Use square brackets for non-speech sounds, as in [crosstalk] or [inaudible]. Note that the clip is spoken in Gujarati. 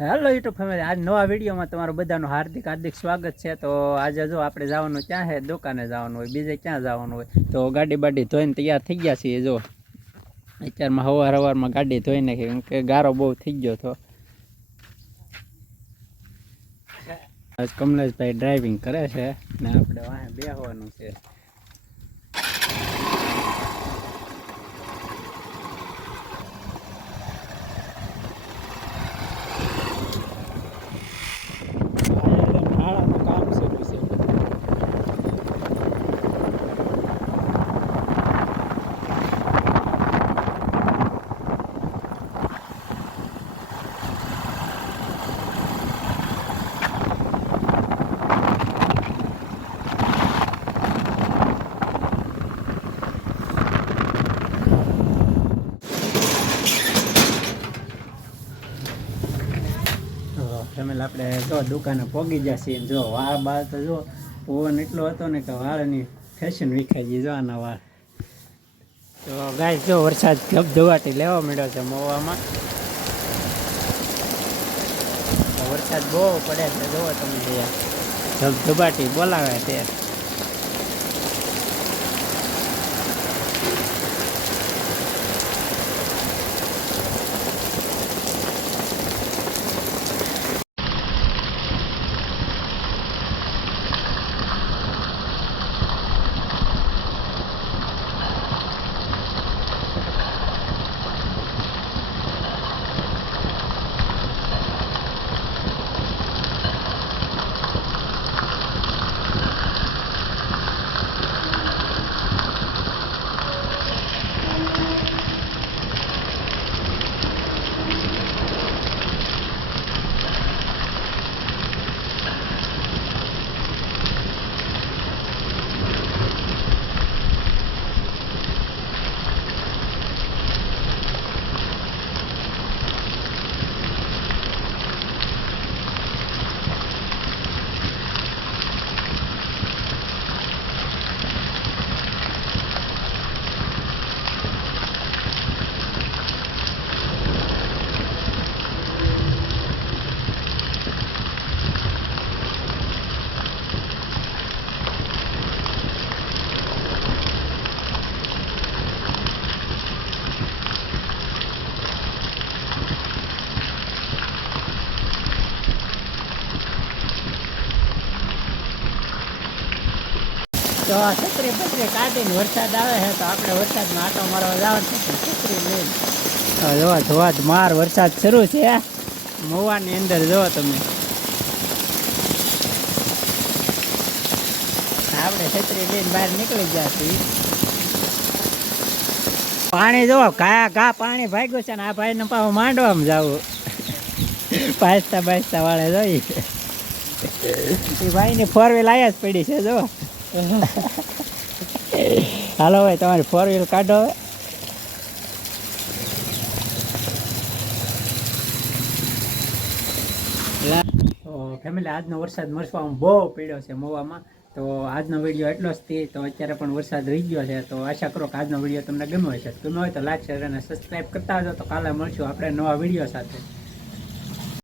હેલો યુટ્યુબ ફેમિલી આજ નવા વિડીયોમાં તમારું બધાનું હાર્દિક હાર્દિક સ્વાગત છે. તો આજે જો આપણે જવાનું ક્યાં છે? દુકાને જવાનું હોય, બીજે ક્યાં જવાનું હોય? તો ગાડી બાડી ધોઈને તૈયાર થઈ ગયા છીએ, જો. અત્યારમાં સવાર હવારમાં ગાડી ધોઈ નાખી કેમ કે ગારો બહુ થઈ ગયો હતો. કમલેશભાઈ ડ્રાઇવિંગ કરે છે ને આપણે વાંહે બેસવાનું છે ભાડાનું કામ શરૂ છે ફેમિલી આપણે જો દુકાને પોગી ગયા છીએ જો વાળ બાળ તો જો પવન એટલો હતો ને કે વાળની ફેશન વિખાઈ ગઈ જો આના વાળ. તો ગાય જો વરસાદ ધબધબાટી લેવા મળ્યો છે મોવામાં. વરસાદ બહુ પડે છે, જોવો તમે ધબધબાટી બોલાવે છે. તો આ છત્રી પત્રી કાઢીને વરસાદ આવે છે તો આપણે વરસાદમાં આટો મારવા જવાનું છે છત્રી લઈને? જોવા જોવા જ માર વરસાદ શરૂ છે મોવાની અંદર જોવો તમે. આપણે છત્રી લઈને બહાર નીકળી ગયા છીએ. પાણી જોવો કાયા કા પાણી ભાગ્યું છે ને આ ભાઈને પાછું માંડવામાં જવું. પાસ્તા બાયસતા વાળે જોઈ. એ ભાઈની ફોર વ્હીલ આયા જ પડી છે જો [laughs] હાલો ભાઈ, તમારી ફોર વ્હીલ કાઢો ફેમિલી આજનો વરસાદ મરસવામાં બહુ પડ્યો છે મોવામાં. તો આજનો વીડિયો એટલો જ તે તો અત્યારે પણ વરસાદ રહી ગયો છે. તો આશા કરો કે આજનો વીડિયો તમને ગમ્યો હશે. ગમ્યો હોય તો લાઈક શેર અને સબસ્ક્રાઈબ કરતા હજો તો કાલે મળશું આપણે નવા વીડિયો સાથે.